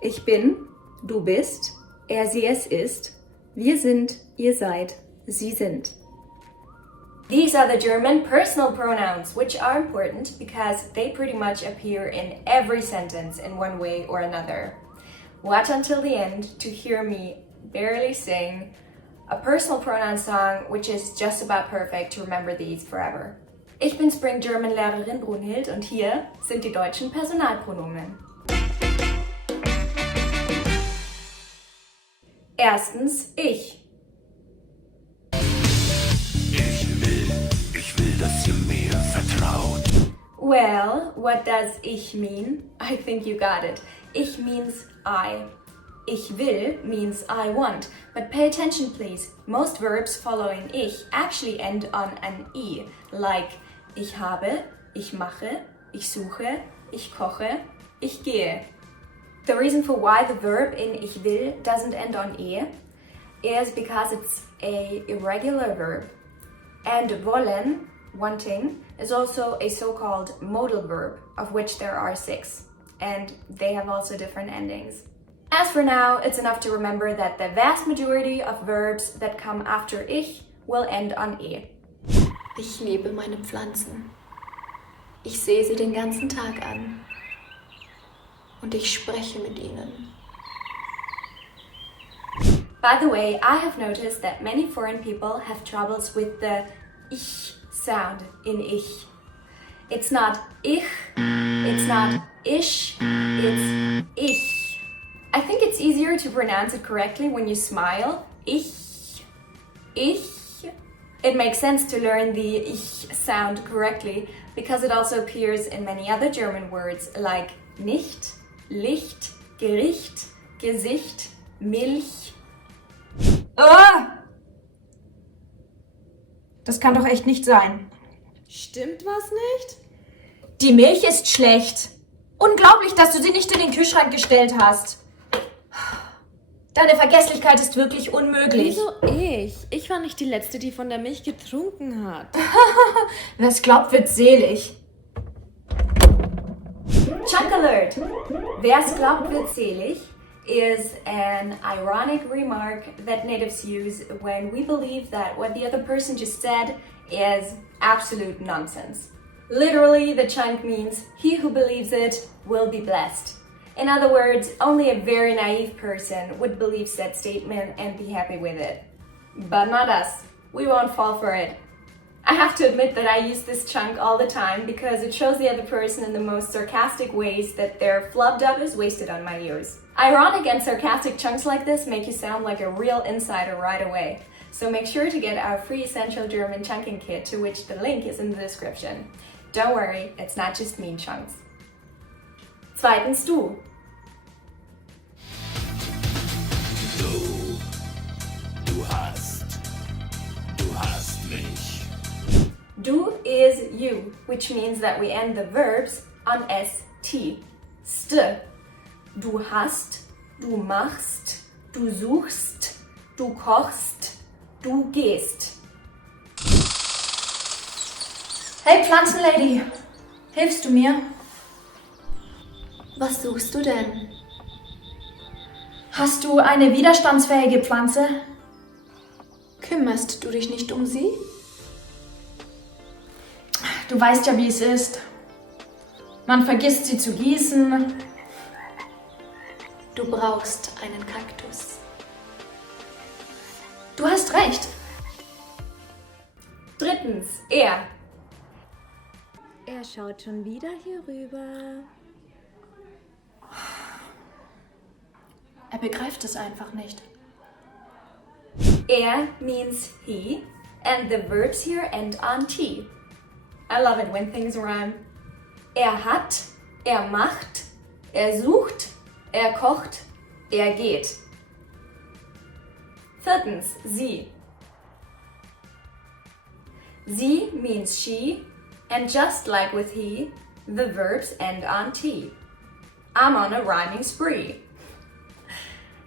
Ich bin, du bist, er, sie, es ist, wir sind, ihr seid, sie sind. These are the German personal pronouns, which are important because they pretty much appear in every sentence in one way or another. Watch until the end to hear me barely sing a personal pronoun song which is just about perfect to remember these forever. Ich bin Spring German Lehrerin Brunhild und hier sind die deutschen Personalpronomen. Erstens ich. Ich will, dass ihr mir vertraut. Well, what does ich mean? I think you got it. Ich means I. Ich will means I want. But pay attention please. Most verbs following ich actually end on an I. Like ich habe, ich mache, ich suche, ich koche, ich gehe. The reason for why the verb in ich will doesn't end on e is because it's a irregular verb. And wollen, wanting, is also a so-called modal verb, of which there are 6. And they have also different endings. As for now, it's enough to remember that the vast majority of verbs that come after ich will end on e. Ich liebe meine Pflanzen. Ich sehe sie den ganzen Tag an. Und ich spreche mit ihnen. By the way, I have noticed that many foreign people have troubles with the ich sound in ich. It's not ich, it's not ish, it's ich. I think it's easier to pronounce it correctly when you smile. Ich. It makes sense to learn the ich sound correctly because it also appears in many other German words like nicht, Licht, Gericht, Gesicht, Milch. Ah! Das kann doch echt nicht sein. Stimmt was nicht? Die Milch ist schlecht. Unglaublich, dass du sie nicht in den Kühlschrank gestellt hast. Deine Vergesslichkeit ist wirklich unmöglich. Wieso ich? Ich war nicht die Letzte, die von der Milch getrunken hat. Wer es glaubt, wird selig. Chunk alert! Wer es glaubt, wird selig is an ironic remark that natives use when we believe that what the other person just said is absolute nonsense. Literally, the chunk means he who believes it will be blessed. In other words, only a very naive person would believe said statement and be happy with it. But not us. We won't fall for it. I have to admit that I use this chunk all the time because it shows the other person in the most sarcastic ways that their flubbed up is wasted on my ears. Ironic and sarcastic chunks like this make you sound like a real insider right away. So make sure to get our free Essential German Chunking Kit, to which the link is in the description. Don't worry, it's not just mean chunks. Zweitens du. Du hast mich. Du is you, which means that we end the verbs on st. St. Du hast, du machst, du suchst, du kochst, du gehst. Hey Pflanzenlady, hilfst du mir? Was suchst du denn? Hast du eine widerstandsfähige Pflanze? Kümmerst du dich nicht um sie? Du weißt ja, wie es ist. Man vergisst sie zu gießen. Du brauchst einen Kaktus. Du hast recht. Drittens, er. Er schaut schon wieder hier rüber. Er begreift es einfach nicht. Er means he, and the verbs here end on t. I love it when things rhyme. Er hat, er macht, er sucht, er kocht, er geht. Viertens, sie. Sie means she, and just like with he, the verbs end on t. I'm on a rhyming spree.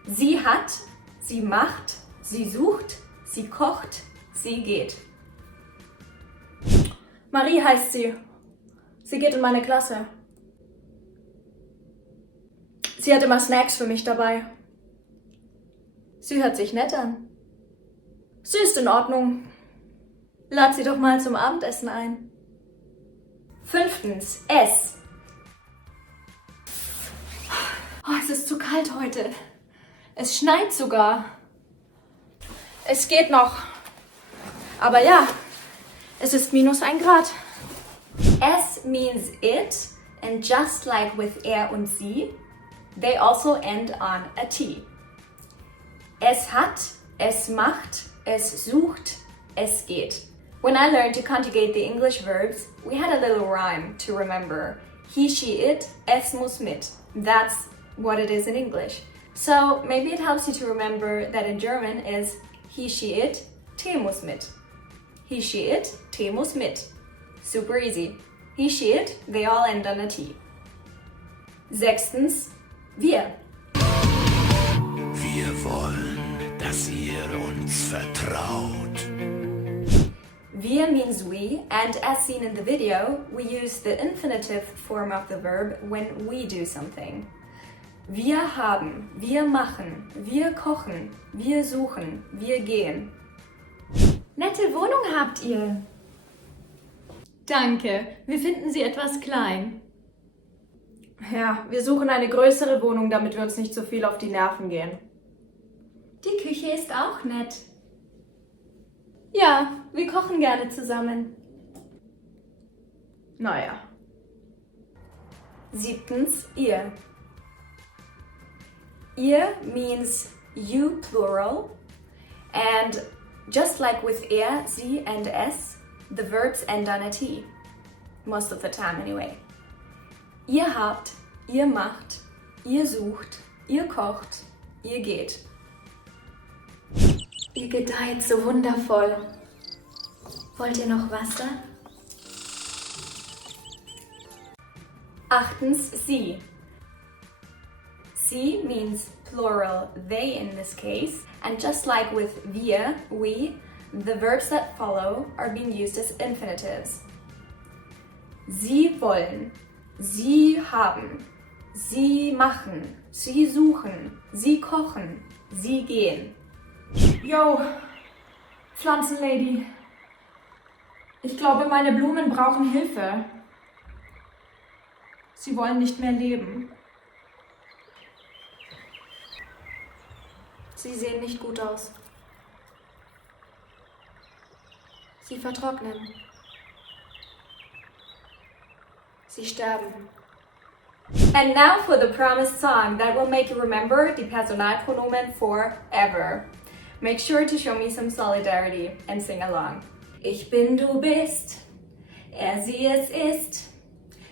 Sie hat, sie macht, sie sucht, sie kocht, sie geht. Marie heißt sie. Sie geht in meine Klasse. Sie hat immer Snacks für mich dabei. Sie hört sich nett an. Sie ist in Ordnung. Lad sie doch mal zum Abendessen ein. 5. Es. Oh, es ist zu kalt heute. Es schneit sogar. Es geht noch. Aber ja, es ist -1 Grad. Es means it, and just like with er und sie, they also end on a T. Es hat, es macht, es sucht, es geht. When I learned to conjugate the English verbs, we had a little rhyme to remember. He, she, it, es muss mit. That's what it is in English. So maybe it helps you to remember that in German is he, she, it, te muss mit. He, she, it, te muss mit. Super easy. He, she, it, they all end on a T. 6. Wir. Wir wollen, dass ihr uns vertraut. Wir means we, and as seen in the video, we use the infinitive form of the verb when we do something. Wir haben, wir machen, wir kochen, wir suchen, wir gehen. Nette Wohnung habt ihr. Danke, wir finden sie etwas klein. Ja, wir suchen eine größere Wohnung, damit wir uns nicht so viel auf die Nerven gehen. Die Küche ist auch nett. Ja, wir kochen gerne zusammen. Naja. 7. Ihr. Ihr means you plural, and just like with er, sie, and es, the verbs end on a T. Most of the time anyway. Ihr habt, ihr macht, ihr sucht, ihr kocht, ihr geht. Ihr gedeiht so wundervoll. Wollt ihr noch Wasser? 8. Sie. Sie means plural they in this case, and just like with wir, we, the verbs that follow are being used as infinitives. Sie wollen, sie haben, sie machen, sie suchen, sie kochen, sie gehen. Yo, Pflanzenlady. Ich glaube, meine Blumen brauchen Hilfe. Sie wollen nicht mehr leben. Sie sehen nicht gut aus. Sie vertrocknen. Sie sterben. And now for the promised song that will make you remember die Personalpronomen forever. Make sure to show me some solidarity and sing along. Ich bin, du bist, er, sie, es ist.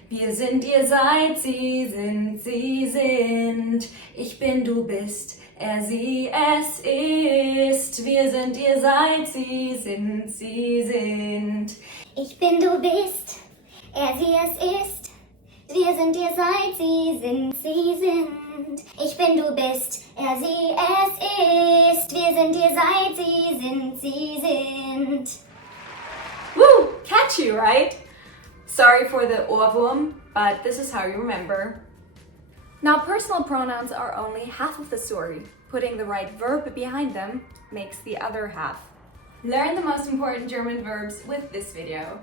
Wir sind, ihr seid, sie sind, sie sind. Ich bin, du bist, er, sie, es ist. Wir sind, ihr seid, sie sind, sie sind. Ich bin, du bist, er, sie, es ist. Wir sind, ihr seid, sie sind, sie sind. Ich bin, du bist, er, sie, es ist. Wir sind, ihr seid, sie sind, sie sind. Woo! Catchy, right? Sorry for the Ohrwurm, but this is how you remember. Now, personal pronouns are only half of the story. Putting the right verb behind them makes the other half. Learn the most important German verbs with this video.